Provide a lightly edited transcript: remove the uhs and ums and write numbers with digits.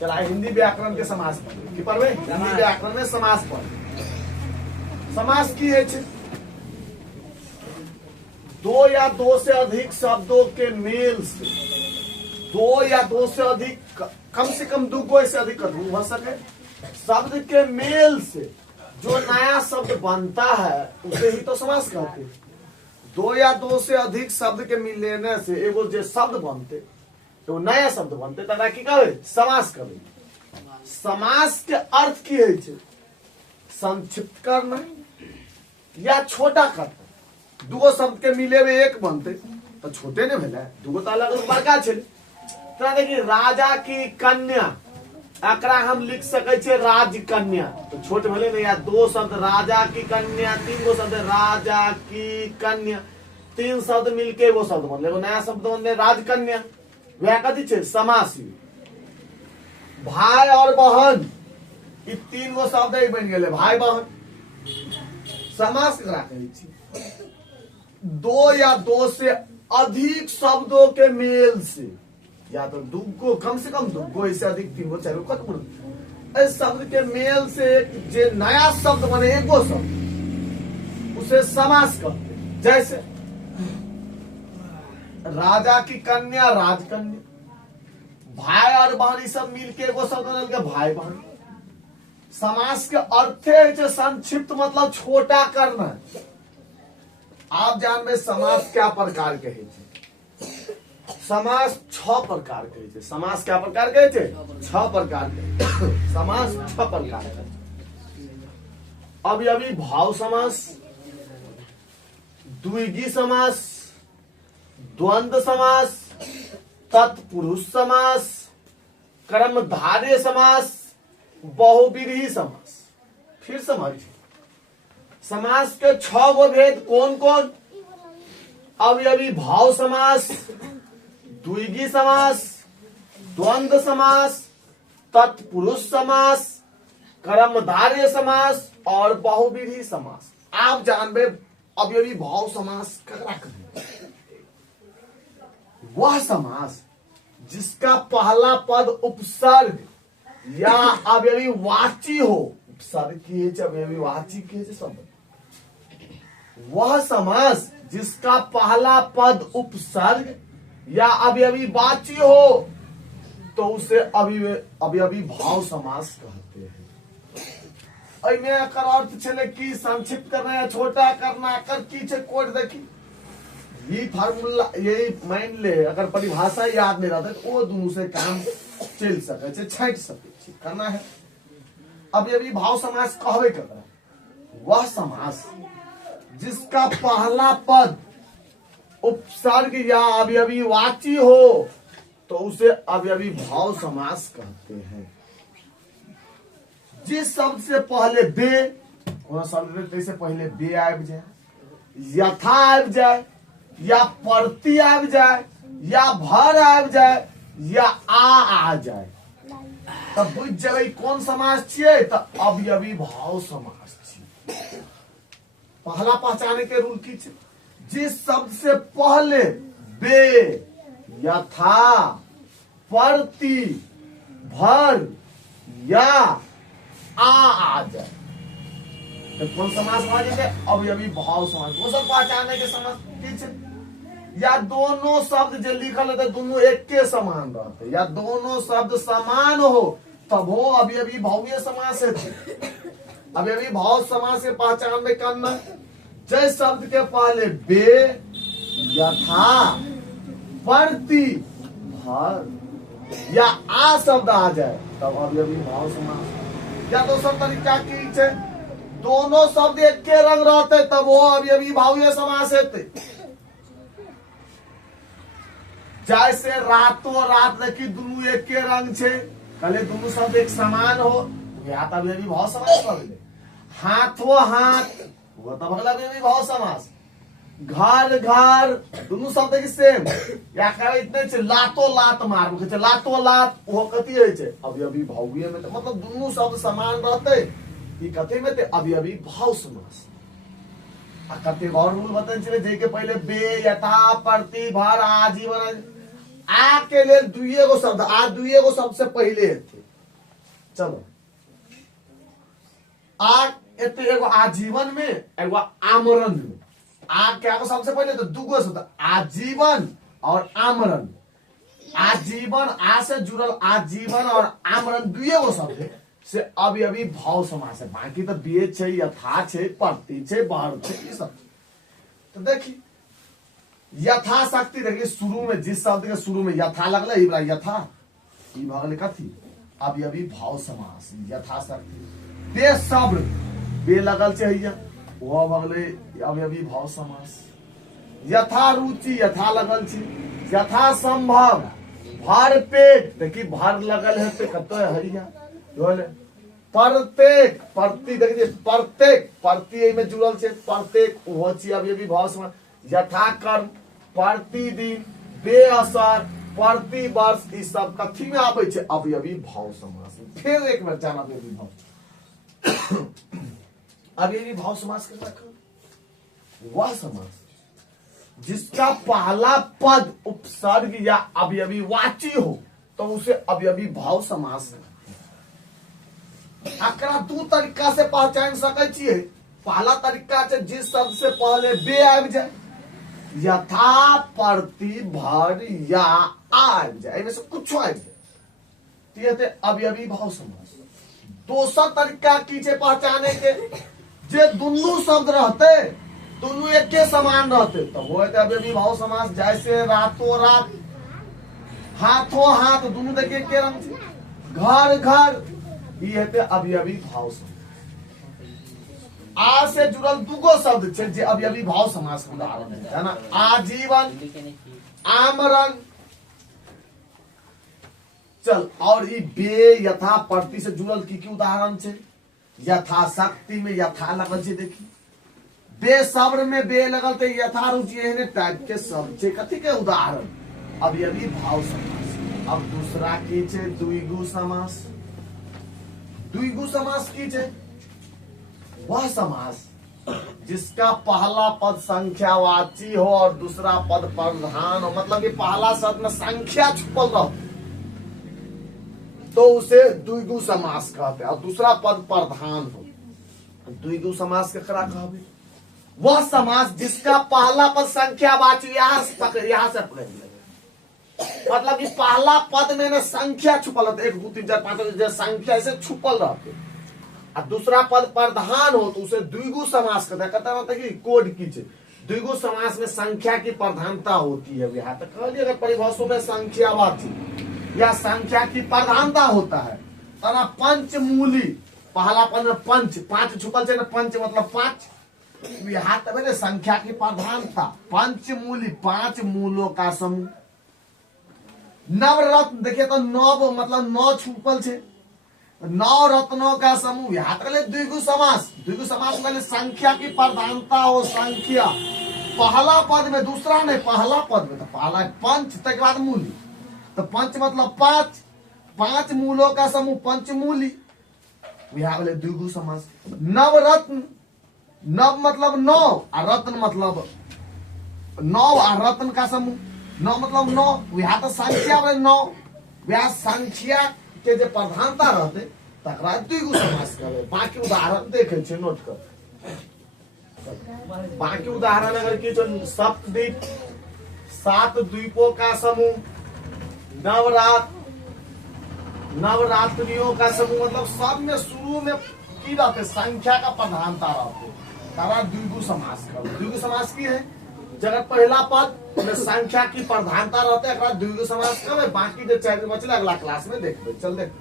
चला हिंदी व्याकरण के समास पढ़ की पढ़बे हिंदी व्याकरण में समास पढ़। समास की है दो या दो से अधिक शब्दों के मेल से, दो या दो से कम दुगो से अधिक हो सके शब्द के मेल से जो नया शब्द बनता है उसे ही तो समास कहते हैं। दो या दो से अधिक शब्द के मिलने से एगो जो शब्द बनते तो नया शब्द बनते तना की कहे समास कहे। समास के अर्थ की है संक्षिप्त करना या छोटा करना। दूगो शब्द के मिले में एक बनते तो छोटे ने भेला, दूगो तो अलग अलग बड़का छे। तो देखिए राजा की कन्या एकरा हम लिख सके छे राजकन्या तो छोट भेले ने, या दो शब्द राजा की कन्या, तीन गो शब्द राजा की कन्या, तीन शब्द मिलके वो शब्द बनले, वो नया शब्द बनले राजकन्या। वह कथी छे समासी। भाई और बहन ई तीन गो शब्द ही बन गए भाई बहन। समास करा कहे छी दो या दो से अधिक शब्दों के मेल से, या तो दुगो कम से कम दुगो इससे अधिक तीन गो चार गो कत इस शब्द के मेल से जो नया शब्द बने एक गो शब्द उसे समास कहते। जैसे राजा की कन्या राजकन्या, भाई और बहन सब मिलके एगो शब्द बनल के भाई बहन। समास के अर्थ है संक्षिप्त मतलब छोटा करना। आप जानबे समास क्या प्रकार के है। समास 6 प्रकार के है। समास क्या प्रकार के है 6 प्रकार के। समास 6 प्रकार के। अभी भाव समास, द्विगी समास, द्वंद्व समास, तत्पुरुष समास, कर्मधारय समास, बहुव्रीहि समास। फिर समझिए समास के 6 गो भेद कौन कौन। अभी भाव समास, द्विगी समास, द्वंद्व समास, तत्पुरुष समास, कर्मधारय समास और बहुव्रीहि समास। आप जानबे अभी भाव समास ककरा कहते हैं। वह समास जिसका पहला पद उपसर्ग या अव्ययवाची हो। उपसर्ग की अव्ययवाची की शब्द। वह समास जिसका पहला पद उपसर्ग या अव्ययवाची हो तो उसे अभी भाव समास कहते हैं। एमे एकर अर्थ छले कि संक्षिप्त करना या छोटा करना। एकर की छे कोड देखी ये फार्मूला यही मान ले। अगर परिभाषा याद नहीं रहता तो वो दोनों से काम चल सके छे, छाट सके करना है। अभी भाव समास कहबे करना वह समास जिसका पहला पद उपसर्ग या अव्ययवाची हो तो उसे अव्ययी भाव समास कहते हैं। जिस शब्द से पहले बे, वह शब्द से पहले बे आब जाए, यथा आब जाए, या प्रति आब जाए, या भर आब जाए, या आ जाए तब बुझ जाए कौन समास छे तो अव्ययी भाव समास छे। पहला पहचाने के रूल की छे जिस शब्द से पहले बे, यथा, प्रति, भर या आ जाए तो कौन समास आ जाए अव्ययी भाव समास। वो सब पहचाने के समास की छे। या दोनों शब्द जो लिखल है दोनों एक के समान रहते, या दोनों शब्द समान हो तब हो अव्ययी भावीय समास है। अव्ययी भाव समास के पहचान में करना जय शब्द के पहले बे, यथा, प्रति, भर या आ शब्द आ जाए तब अव्ययी भाव समास। या दोसर तरीका की छे दोनों शब्द एक के रंग रहते तब वो अव्ययी भावीय समास है। जैसे रातों रात देखी दोनों एक के रंग छे, कले दोनों शब्द एक समान हो या तब अव्ययी भाव समास कर ले। हाथों हाथ वो तब अव्ययी भाव समास। घर घर दोनों शब्द की सेम, या कहे इतने छे लातो लात मार छे, लातो लात वो कथी है छे अव्ययी भावीय में मतलब दोनों शब्द समान रहते ये कथी में ते अव्ययी भाव समास। आ कते और रूल बतान छे जे के पहले बे, यथा, प्रति, भर, आजीवन आ के लिए दुइये गो शब्द आ दुइये गो शब्द से पहले थे चलो आ एते एगो आजीवन में एगो आमरण में। आ क्या को सबसे पहले तो दुगो शब्द आजीवन और आमरण। आजीवन आ से जुड़ल आजीवन और आमरण दुए गो शब्द है से अभी अभी भाव समास है। बाकी तो बिये छे, यथा छे, प्रति छे, बाहर छे, ये सब। तो देखिए यथाशक्ति देखिए शुरू में जिस शब्द के शुरू में यथा लगल ई वाला यथा ई भगल कथी अभी अभी भाव समास यथाशक्ति। बे शब्द बे लगल चाहिए वो भगले अभी अभी भाव समास। यथा रुचि यथा लगल छी, यथा संभव भर पेट देखिए भर लगल है पे कत है हरिया बोले प्रत्येक प्रति देखिए प्रत्येक प्रति में जुड़ल छे प्रत्येक वो छी अभी अभी भाव समास। यथा कर्म प्रतिदिन बेअसर प्रति वर्ष ई सब कथी में आबै छे अभी अभी भाव समास। फिर एक बार जाना अभी अभी भाव अभी अभी भाव समास कर रखो वह समास जिसका पहला पद उपसर्ग या अभी अभी वाची हो तो उसे अभी अभी भाव समास है। एकरा दू तरीका से पहचान सकै छियै। पहला तरीका है जिस शब्द से पहले बे आबि जाए यथा प्रति भर या आबि जाए इनमें से कुछ आबि जाए तो अभी अभी भाव समास। दोसर तरीका की छे पहचाने के जे दुनू शब्द रहते दोनों एक के समान रहते तो वो अभी अभी भाव समास। जैसे रातों रात हाथों हाथ दोनों देखिए के रंग छे घर घर ये है अभी अभी भाव समास। आ से जुड़ल दुगो शब्द छे जे अभी अभी भाव समास के उदाहरण है ना आजीवन आमरण। चल और ई बे यथा प्रति से जुड़ल की उदाहरण छे यथाशक्ति में यथा लगल छे देखी बे शब्द में बे लगल तो यथा रुचि एहने टाइप के शब्द छे कथी के उदाहरण अभी अभी भाव समास। अब दूसरा की छे द्विगु समास। द्विगु समास की छे वह समास जिसका पहला पद संख्यावाची हो और दूसरा पद प्रधान हो मतलब कि पहला शब्द में संख्या छुपल रहो तो उसे द्विगु समास कहते हैं और दूसरा पद प्रधान हो द्विगु समास केकरा कहबे वह समास जिसका पहला पद संख्यावाची यहाँ से पकड़ मतलब कि पहला पद में ना संख्या छुपल रहते 1 2 3 4 5 संख्या से छुपल रहते और दूसरा पद प्रधान हो तो उसे द्विगु समास कहते हैं। कहता रहता है कि कोड की छे द्विगु समास में संख्या की प्रधानता होती है। यहाँ तक कहलिए अगर परिभाषा में संख्यावाची या संख्या की प्रधानता होता है तना पंचमूली पहला पद में पंच 5 छुपल छे ना पंच मतलब 5 यहाँ तक मैंने संख्या की प्रधानता पंचमूली 5 मूलों का समूह। नवरत्न देखिए तो नव मतलब 9 छुपल छे 9 रत्नों का समूह। यहाँ तक द्विगु समास में संख्या की प्रधानता हो संख्या पहला पद में दूसरा नहीं पहला पद में तो पहला पंच तक बाद मूली तो पंच मतलब 5 मूलों का समूह पंचमूली यहाँ द्विगु समास। नवरत्न नव मतलब 9 और रत्न मतलब 9 और रत्न का समूह 9 मतलब 9 यहाँ तो संख्या में 9 वह संख्या के जो प्रधानता रहते तकरा द्विगु समास करे। बाकी उदाहरण देखे छे नोट कर बाकी उदाहरण अगर की तो सप्तद्वीप 7 द्वीपों का समूह नवरात्रियों का समूह मतलब सब में शुरू में की रहते संख्या का प्रधानता रहते तारा द्विगु समास कर। द्विगु समास की है जगह पहला पद में संख्या की प्रधानता रहते द्विगु समास कर। बाकी जो 4 बचले अगला क्लास में देखते चल देख।